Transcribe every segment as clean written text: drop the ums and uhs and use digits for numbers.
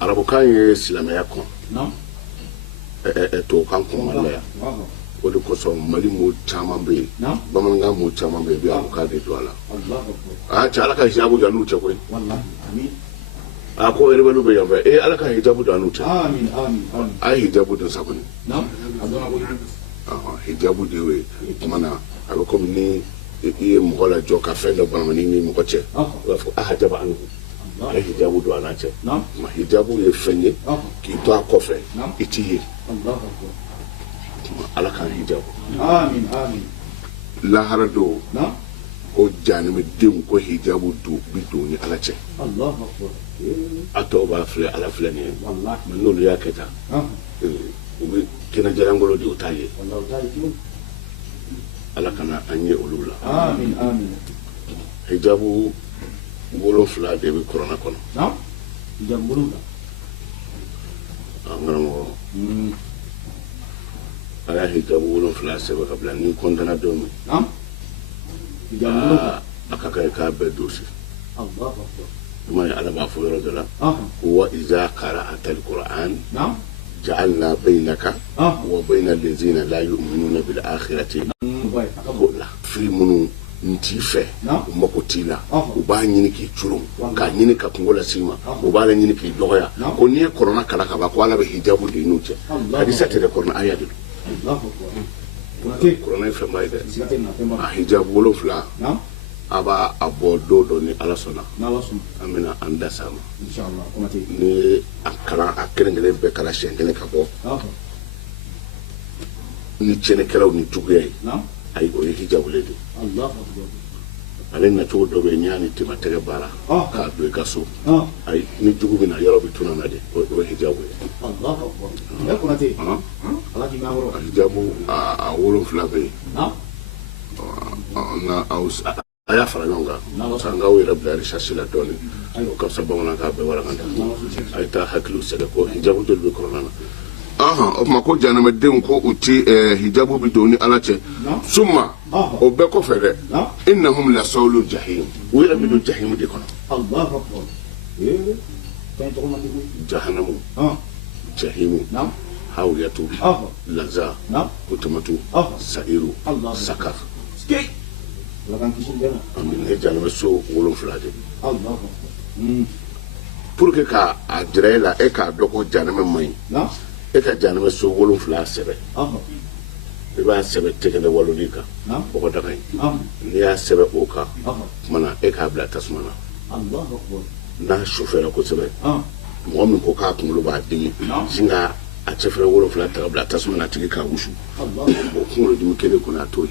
arabukan ye silamɛya kɔn tubabukan kɔn mali la o de kosɔn mali mɔɔ caman bɛ yen bamanankan mɔɔ caman bɛ yen i bɛ arabukan de don a la cɛ ala ka hijabu don a n'u cɛ koyi a ko rebelu bɛ yan fɛ ala ka hijabu don a n'u cɛ a ye hijabu don sa kɔni hijabu de y'o ye tuma na a bɛ komi ni i ye mɔgɔ lajɔ ka fɛn dɔ banama ni mɔgɔ cɛ o b'a fɔ hajaba anhu a hijabu don a n'a cɛ ma hijabu ye fɛn ye k'i to a kɔfɛ i t'i ye ala k'an hijabu lahara don ko janɛmɛdenw ko hijabu bi don ni ala cɛ a tɔw b'a filɛ ala filɛ nin ye mɛ n'olu y'a kɛ tan u bɛ kɛnɛjɛlangolo de o t'a ye ala kana an ye olu la hijabu 7 de bɛ kuranɛ kɔnɔ an karamɔgɔ a y'a hijabu 7 sɛbɛn ka bila ni kɔntana don min a ka kan k'a bɛɛ dosi tuma ye ala b'a fɔ yɔrɔ dɔ la wa iza qara'ta al-Qur'an جعلنا بينك وبين الذين لا يؤمنون بالآخرة كلا في منو نتيفة ومكوتيلا وبانيني كي تشرم كانيني كقولا سيما وبالنيني كي دوغيا كوني كورونا كلا كبا كوالا بهجاب دينوتة هذه ساتة كورونا آية دي كورونا يفهم بايدا هجاب ولو فلا aba abodo do ni alasona amina anda sama inshallah ni akara akrengele be kala shengele kabo ni chene kala ni tuguye ay o hijabu ledi allah ale na to do be nyani timatege bara ka do gaso ay ni jugu bina yoro bituna na de o hijabu allah akbar ya kunati ala ki ngawro hijabu a wolo flabe na aus aya fara ɲɔgɔn kan sanga yɛrɛ bila recherche la dɔɔni o ka fisa bamanankan bɛɛ walakanta a ye taa hakiliw sɛgɛ ko hijabu joli bɛ kɔnɔna na o tuma ko janɛmɛdenw ko u ti hijabu bi don ni ala cɛ summa o bɛɛ kɔfɛ dɛ innahum lasawlu jahim u yɛrɛ bi don jahimu de kɔnɔ jahanamu jahimu hawiyatu laza utumatu sa'iru sakar ne janɛmɛ so 7 de pour que ka a jira e la e k'a dɔn ko janɛmɛ man ɲi e ka janɛmɛ so 7 sɛbɛn i b'a sɛbɛn tɛgɛnɛ waloli kan bɔgɔdaga in n'i y'a sɛbɛn o kan tuma na e k'a bila tasuma na n'a sufɛra kosɛbɛ mɔgɔ min ko k'a kunkolo b'a dimi singa a cɛfɛrɛ 7 ta ka bila tasuma na tigi k'a wusu o kunkolo dimi kelen kɔnɔ a t'o ye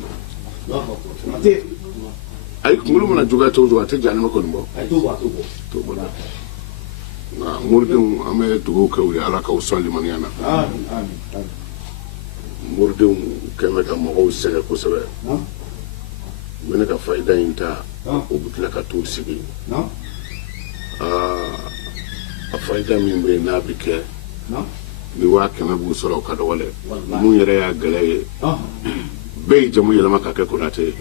ay kunkolo mana joga to a tɛ janɛmɛ kɔni bɔ t'o bɔ nka moridenw an bɛ dugawu kɛ u ye ala k'aw sɔn limaniya na moridenw kɛmɛ ka mɔgɔw sɛgɛ kosɛbɛ u bɛ ne ka fayida in ta u bɛ tila ka t'u sigi a fayida min bɛ yen n'a bɛ kɛ ni 100 b'u sɔrɔ o ka dɔgɔ dɛ mun yɛrɛ y'a gɛlɛ ye bɛɛ ye jamu yɛlɛma ka kɛ konate ye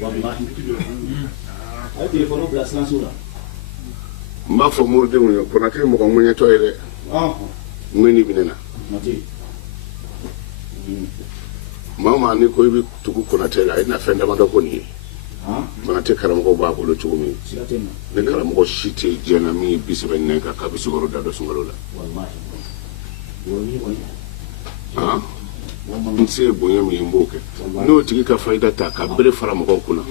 n b'a fɔ moridenw ye konate ye mɔgɔ ŋuɲɛtɔ ye dɛ ŋuɲɛni bɛ ne na maa o maa n'i ko i bɛ tugu konate la i na fɛn damadɔ ko nin ye konate karamɔgɔw b'a bolo cogo min ne karamɔgɔ si tɛ diɲɛ na min ye 30 kan k'a bɛ sukaro da dɔ sunkalo la n se bonya min ye n b'o kɛ n'o tigi ka fayida ta ka bere fara mɔgɔw kunna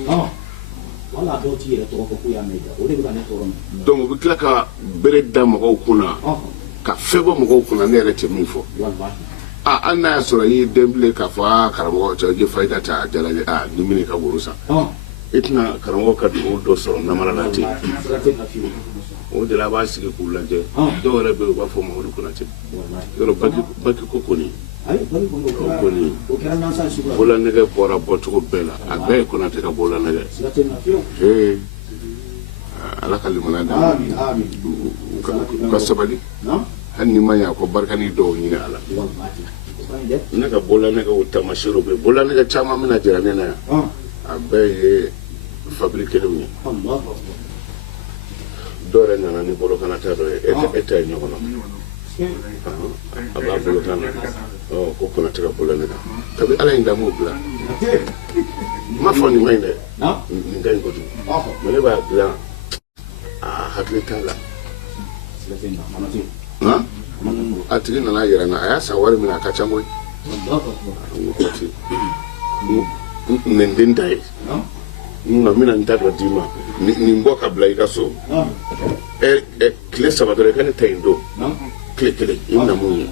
donc u bɛ tila ka bere da mɔgɔw kunna ka fɛn bɔ mɔgɔw kunna ne yɛrɛ tɛ min fɔ hali n'a y'a sɔrɔ i ye den bilen k'a fɔ karamɔgɔ cɛ i ye fayida ta a diyara n ye ni min ka woro san i tɛna karamɔgɔ ka dugawu dɔ sɔrɔ namara la ten o de la a b'a sigi k'u lajɛ dɔw yɛrɛ bɛ yen u b'a fɔ Mamadu Konate yɔrɔ baki ko kɔni o kɔni bɔlanɛgɛ bɔra bɔcogo bɛɛ la a bɛɛ ye Konate ka bɔlanɛgɛ ala ka limaniya d'a ma u ka sabali hali ni ma ɲɛ ko barika ni dɔw ɲini a la ne ka bɔlanɛgɛw tamasiyɛnw bɛ yen bɔlanɛgɛ caman bɛna jira ne na yan a bɛɛ ye fabriquelenw ye dɔw yɛrɛ nana ni bolo kana ta dɔ ye e ta ye ɲɔgɔn na aba bolo tan ko kona tira bolo ne tabi ala inda mo bla ma fo ni mai ne ni ngai ko tu me ba bla hakli tala atiri nana yira na aya sa wari mina kacha moy nenden dai mina ntadwa dima ni mboka bla ikaso kile sabatore kan taindo kile ina munyi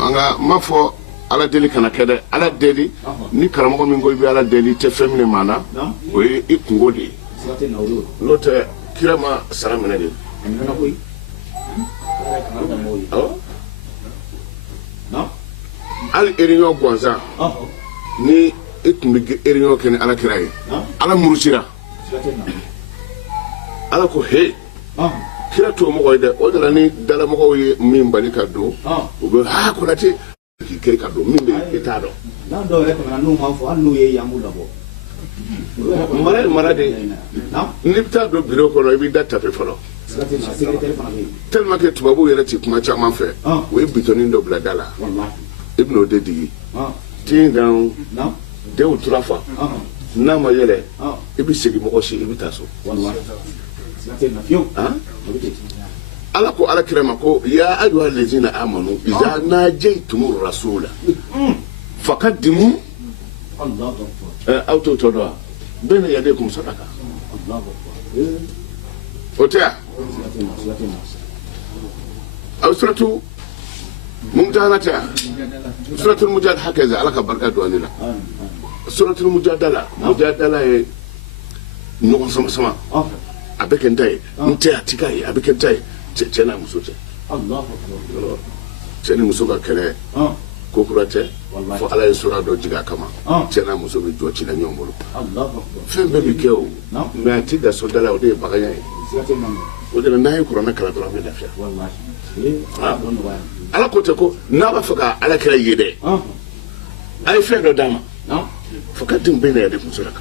anga mafo ala deli kana kede ala deli ni karamo min goy bi ala deli te femine mana o ikungodi note kirama saramene de al erinyo gwanza ni ikumbi erinyo ken ala kirai ala murusira ala ko he kira to mo goyde o dala ni dala mo ko min bali kaddo o be ha ko lati ki kiri kaddo min be etado na do re ko na no ma fo anu ye yamula bo mara de nipta do biro ko no bi data pe folo tellement que tu vas voir les types match à fait oui bitonin do bladala ibno de di tin down de ou trois fois na ma yele ibi sigi mo ko shi ibi taso ala ko ala kirama ko ya ayyuha allazina amanu idza najaytum rasula faqaddimu Allah auto todo bene yadekum sadaqa Allah otea أو سورة مجادلة سورة المجادلة هكذا على كبر أدواني لا سورة المجادلة مجادلة نقول سما أبيك أنتي أنت أتكاي أبيك أنتي تجنا مسوجة الله أكبر تجنا مسوجة كله كوكوراتة فعلى سورة دوجيكا كمان تجنا مسوجة جوتشينا نيومبرو الله أكبر فين بيبيكيو ما تيجي سودالا ودي بعيا ودنا نايم كورونا كلا ترى من دافع والله على كوتكو نابا فكا على كلا يده أي فين داما فكاتم بين يدك مسرك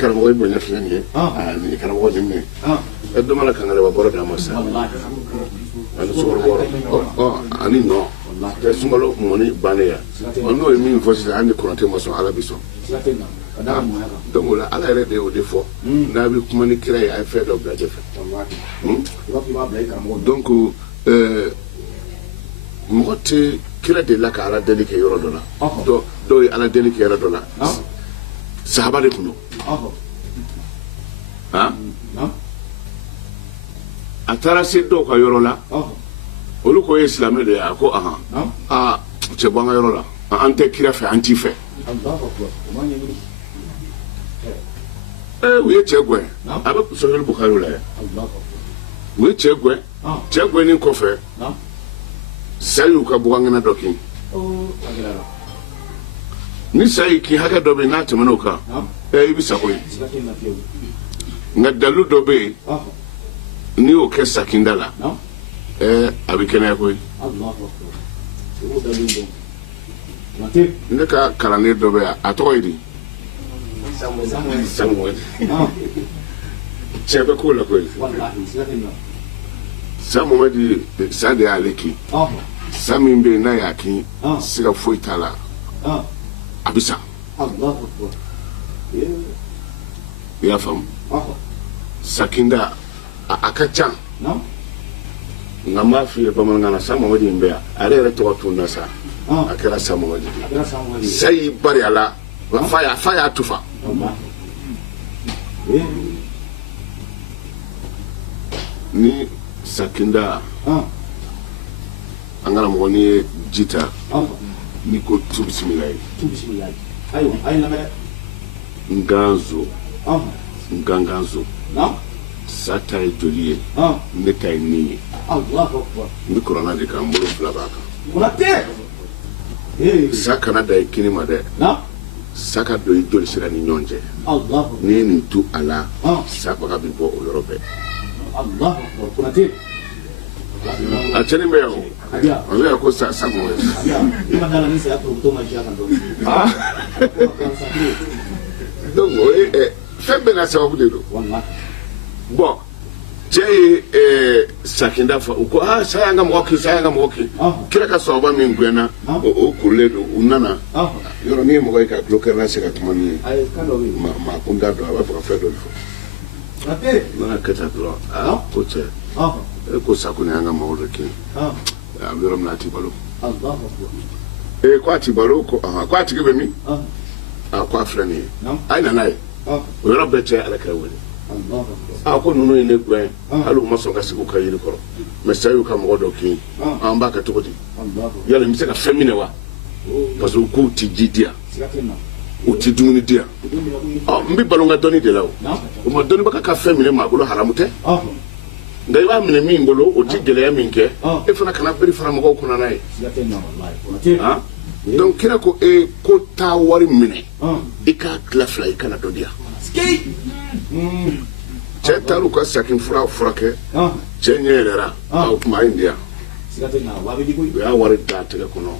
كلام غير بين فلانية كلام غير مني الدم على كان على بابورة داما سا والله أنا سوبر بورة أنا نو تسمعوا موني بانيا أنا يمين فوسي عندي كورونا تمسوا على بيسون donc là ala yɛrɛ de o de fɔ n'a bɛ kuma ni kira ye a ye fɛn dɔ bila jɛfɛ donc mɔgɔ tɛ kira de la ka ala deli kɛ yɔrɔ dɔ la dɔw ye ala deli kɛ yɔrɔ dɔ la sahaba de kun don a taara se dɔw ka yɔrɔ la olu ko ye silamɛ de ye a ko cɛ bɔ an ka yɔrɔ la an tɛ kira fɛ an t'i fɛ u ye cɛ gɛn a bɛ sɔhɛli bukari la u ye cɛ gɛn nin kɔfɛ sa y'u ka bugangɛnɛ dɔ kin ni sa y'i kin hakɛ dɔ bɛ yen n'a tɛmɛna o kan i bɛ sago ye nka dalu dɔ bɛ yen n'i y'o kɛ sakinda la a bɛ kɛnɛya koyi ne ka kalanden dɔ bɛ yan a tɔgɔ ye di Samuel cɛ bɛ k'o la koyi Samuel di sa de y'ale kin sa min bɛ yen n'a y'a kin siga foyi t'a la a bɛ sa i y'a faamu sakinda a ka ca nka n b'a f'i ye bamanankan na Samuel di in bɛ yan ale yɛrɛ tɔgɔ tun na sa a kɛra Samuel di sa y'i bari a la fa y'a tufa ni sakinda an kana mɔgɔ ni ye ji ta ni ko tu bisimila ye nganzo sa ta ye joli ye ne ta ye nin ye n bɛ kuranna de kan n bolo fila b'a kan sa kana da ye kini ma dɛ saka do i joli sira ni ɲɔgɔn cɛ n'i ye nin to a la sa baga bɛ bɔ o yɔrɔ bɛɛ a cɛnin bɛ yan o a bɛ yan ko sa mɔgɔ donc o ye fɛn bɛɛ n'a sababu de don bon cɛ ye sakinda fa ko saya nga moki kira ka soba min gwena o kulle do unana yoro ni mo ka bloquer na se ka kuma ni ma kunda do ba fa fe do fo ate na ka ta do ko che ko sakuni anga mo do ki yoro na ti balo Allah ko ati balo ko ati ke be mi ko afrani ai na nai yoro be che ala ka woni ko nunu ne gwen alu ma so ka siku ka yiri koro me sayu ka mo do ki an ba ka to di yalla mi se ka femine wa parce que ko ti jidia o ti dumuni dia mbi balonga doni de lawo o ma doni baka ka femine ma golo haramute ndai ba mine mi ngolo o ti gele ya minke e fana kana beri fara mo ko na nai donc kira ko e ko ta wari mine e ka klafla e kana do dia cɛ taar'u ka sakin fura furakɛ cɛ ɲɛ yɛlɛra o kuma a ye nin di yan u y'a wari da tɛgɛ kɔnɔ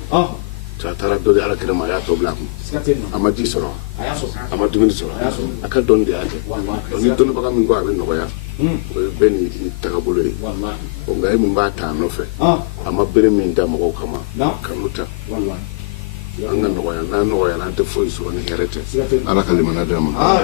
cɛ a taara dɔ di ala kɛrɛ ma a y'a tɔ bila a kun a ma ji sɔrɔ a ma dumuni sɔrɔ a ka dɔnni de y'a kɛ ni dɔnnibaga min ko a bɛ nɔgɔya o ye bɛɛ ni tagabolo ye nka e min b'a ta a nɔfɛ a ma bere min da mɔgɔw kama kanu ta an ka nɔgɔya n'an nɔgɔyara an tɛ foyi sɔrɔ ni hɛrɛ tɛ ala ka limaniya d'an ma